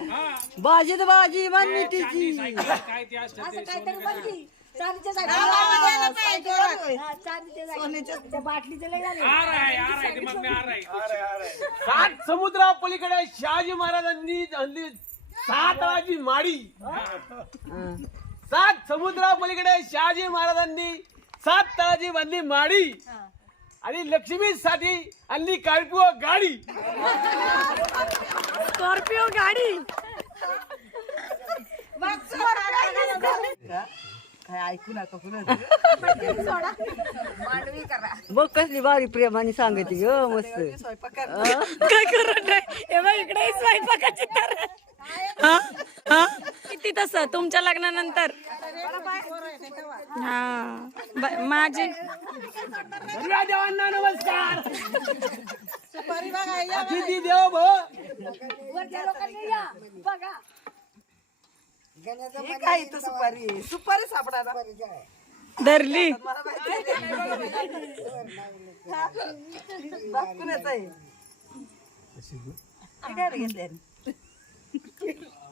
बाजी तर बाजी मानली तिची काय ते असतं ते काहीतरी बनली. चांदीच्या त्या बाटलीचं लय झाले. आर आहे आर आहे ते मग मी आर आहे. सात समुद्रा पलीकडे शहाजी महाराजांनी आणली सात तळाची माडी. सात समुद्रा पलीकडे शहाजी महाराजांनी सात तळाची बांधली माडी. आणि लक्ष्मी साठी आणली कार्पिओ गाडी. स्कॉर्पिओ गाडी. काय ऐकू नका बघ कसली बारी प्रेमाने सांगते ग मस्त. काय करत हे बघ इकडे स्वयंपाकाची तर. हा? हा? किती तसं? तुमच्या लग्नानंतर? हा. ब- माझी. देवांना नमस्कार. अतिथी देव भव काय इथं सुपारी? सुपारी सापडायला धरली. कुणाच आहे. हे काय रे घेतले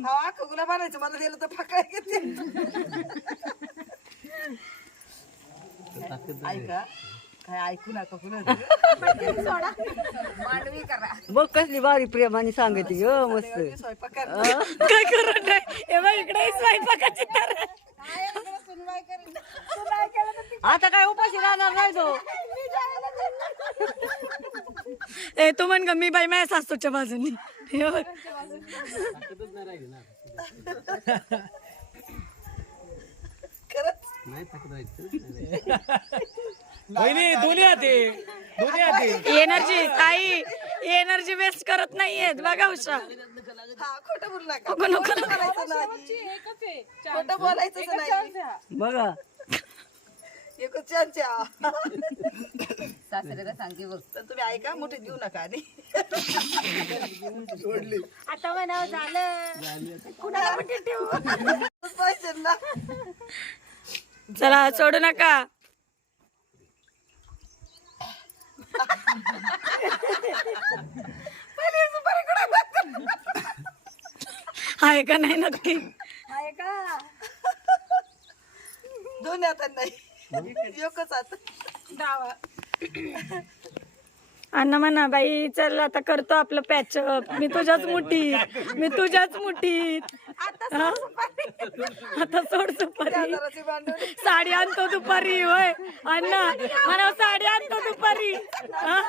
हा खगुला बनायचं मला दिलं तर फकाय घेते ऐका. काय ऐकू नका कुणा बघ कसली बारी प्रेमाने सांगते ग मस्त. काय करत नाही? हे बघ इकडे स्वयंपाकाची तर. आता काय उपाशी राहणार नाही तो? ए तू म्हण ग मी बाई माझ्या सासूच्या बाजूनी. हे बघ. बहिणी दोन्ही हाते दोन्ही हाते एनर्जी ताई एनर्जी वेस्ट करत नाहीयेत. बघा उषा. खोटं बोलू नका. नको नको खोटं बोलायचं नाही. बघा. एकच सासऱ्याला सांगे बघ. तर तुम्ही ऐका मोठी देऊ नका आणि आता म्हणावं झालं. कुणाला कुठे ठेवू पाहिजे ना. चला सोडू नका. आहे का नाही नक्की? दोन हातात नाही. एकच हात. अण्णा म्हणा बाई चल आता करतो आपलं पॅचअप मी तुझ्याच मुठीत मी तुझ्याच मुठीत हा? आता सोड दुपारी साडी आणतो दुपारी होय. अण्णा म्हणा साडी आणतो दुपारी. हा?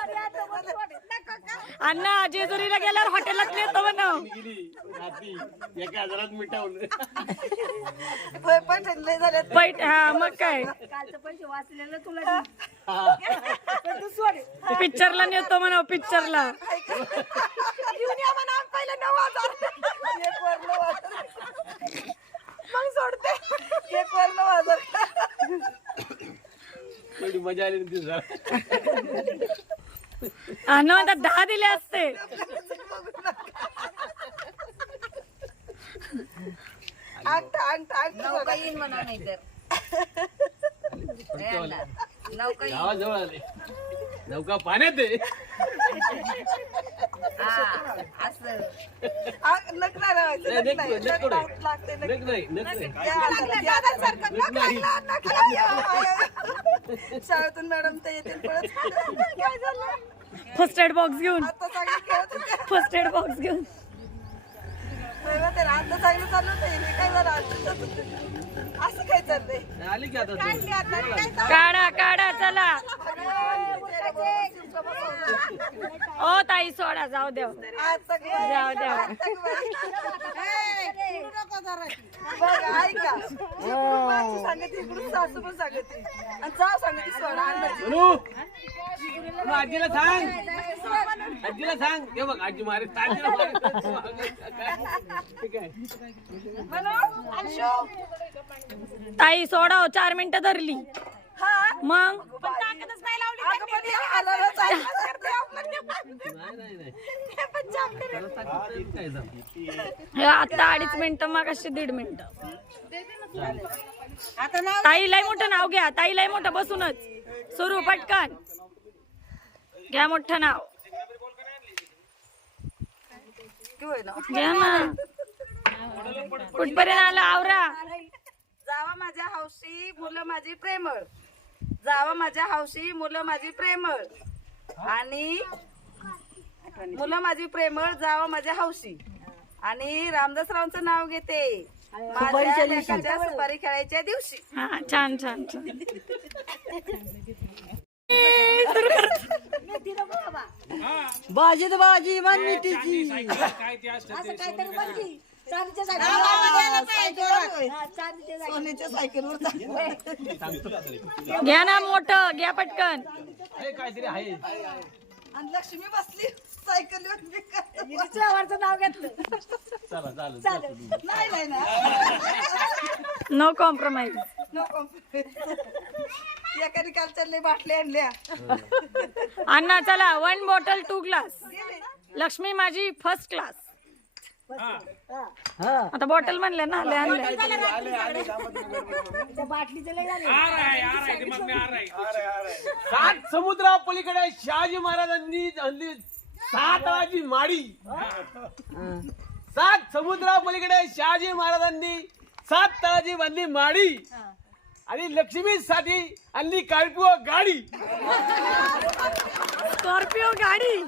अण्णा जेजुरीला गेल्यावर हॉटेलात नेतो गेली रात्री एका हजारात मिटावलं. पैठण लय झाले. पैठ हा मग काय? पिक्चरला नेतो म्हणाव पिक्चरला. घेऊन या म्हणा पहिलं नऊ हजार. एक वर नऊ हजार. मग सोडते. एक वर नऊ हजार. एवढी मजा आली ना तिथं अण्णा म्हणतात दहा दिले असते. अंगठ अंगठ अंगठ येईन म्हणा नाही गावाजवळ आले. नौका पाण्यात आहे. नक नाही लावायचं, नाही, नक नक नाही. नाही, नक नक नाही. लावत- लागते, नक. नक नाही नक नाही. या हाताला, या हातासारखं नक लागला, नक लागला. शाळेतून मॅडम तर येतील पळत काय झालं? फर्स्ट एड बॉक्स घेऊन. आता चांगलं खेळत होते. फर्स्ट एड बॉक्स घेऊन. होय बा, त्याला आता चांगलं चालू होतं हे काय झालं आता? असं काय चाललंय आली की आता तू? काढली आता, काय चाललंय? काढा काढा चला ओ ताई सोडा जाऊ काय? जाऊ द्या आता काय? बघ, ऐका. इकडून बायको सांगते, इकडून सासू पण सांगते. आणि जाव सांगते, सोडा. मनू आजीला सांग. आजीला सांग. हे बघ आजी मारे आजीला ठीक आहे. ताई सोडा हो, चार मिनिटं धरली. हा? मग? आता अडीच मिनिटं मग अशी दीड मिनिटं. ताई लय मोठं नाव घ्या. ताई लय मोठं बसूनच. सुरू पटकन. घ्या मोठं नाव? घ्या ना. कुठपर्यंत आलं आवरा? जावा माझ्या हौशी मुलं माझी प्रेमळ. जावा माझ्या हौशी मुलं माझी प्रेमळ. आणि मुलं माझी प्रेमळ जावा माझ्या हौशी आणि रामदासरावांचं नाव घेते. माझ्या सुपारी खेळायच्या दिवशी. हा छान छान छान. बाजी तर बाजी मान चांदी मिठीची. सायकल काय ते असतं ते सोनं सोन्याच्या सायकलवर घ्या ना मोठं घ्या पटकन. हे काहीतरी आहे. आणि लक्ष्मी बसली सायकलीवर नाव घेतलं. चला चालेल नाही नाही ना नो कॉम्प्रोमाइज नको एका कालच्या बाटल्या आणल्या. अण्णा चला one bottle two glass Lakshmi माझी फर्स्ट क्लास आता बॉटल म्हणले ना आले आणले. सात समुद्रा पलीकडे शहाजी महाराजांनी आणली सात तळाची माडी. सात समुद्रा पलीकडे शहाजी महाराजांनी सात तळाची बांधली माडी. आणि लक्ष्मीसाठी आणली कार्पिओ गाडी. स्कॉर्पिओ गाडी.